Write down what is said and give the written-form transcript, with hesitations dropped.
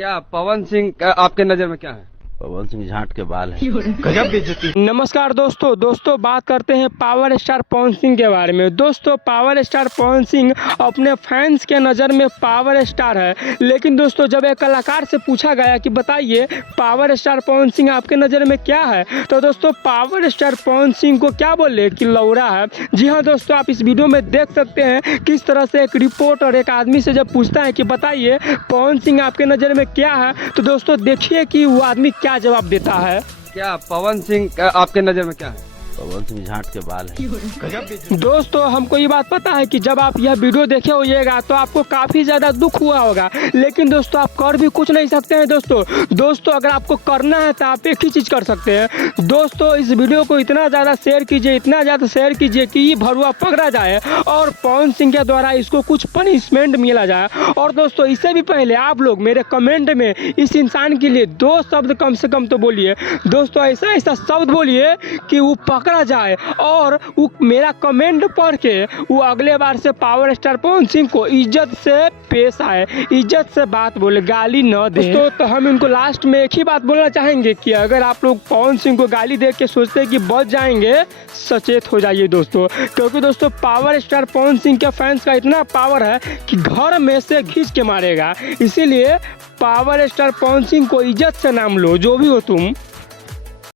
क्या पवन सिंह आपके नजर में क्या है? पवन सिंह झांट के बाल है। गजब बेइज्जती। नमस्कार दोस्तों बात करते हैं पावर स्टार पवन सिंह के बारे में। दोस्तों पावर स्टार पवन सिंह अपने फैंस के नज़र में पावर स्टार है, लेकिन दोस्तों जब एक कलाकार से पूछा गया कि बताइए पावर स्टार पवन सिंह आपके नज़र में क्या है, तो दोस्तों पावर स्टार पवन सिंह को क्या बोले कि लौड़ा है। जी हाँ दोस्तों, आप इस वीडियो में देख सकते हैं किस तरह से एक रिपोर्टर एक आदमी से जब पूछता है कि बताइए पवन सिंह आपके नज़र में क्या है, तो दोस्तों देखिए कि वो आदमी क्या जवाब देता है। क्या पवन सिंह आपके नजर में क्या है? पवन सिंह झांट के बाल है। गजब बेइज्जती। दोस्तों हमको ये बात पता है कि जब आप यह वीडियो देखे होइएगा तो आपको काफ़ी ज़्यादा दुख हुआ होगा, लेकिन दोस्तों आप कर भी कुछ नहीं सकते हैं। दोस्तों अगर आपको करना है तो आप एक ही चीज़ कर सकते हैं। दोस्तों इस वीडियो को इतना ज़्यादा शेयर कीजिए, इतना ज़्यादा शेयर कीजिए कि ये भरुआ पकड़ा जाए और पवन सिंह के द्वारा इसको कुछ पनिशमेंट मिला जाए। और दोस्तों इससे भी पहले आप लोग मेरे कमेंट में इस इंसान के लिए 2 शब्द कम से कम तो बोलिए। दोस्तों ऐसा ऐसा शब्द बोलिए कि वो पकड़ा जाए और वो मेरा कमेंट पढ़ के वो अगले बार से पावर स्टार पवन सिंह को इज्जत से पेश आए, इज्जत से बात बोले, गाली न दे। दोस्तों तो हम इनको लास्ट में एक ही बात बोलना चाहेंगे कि अगर आप लोग पवन सिंह को गाली देख के सोचते हैं कि बच जाएंगे, सचेत हो जाइए दोस्तों, क्योंकि दोस्तों पावर स्टार पवन सिंह के फैंस का इतना पावर है कि घर में से खींच के मारेगा। इसीलिए पावर स्टार पवन सिंह को इज्जत से नाम लो, जो भी हो तुम।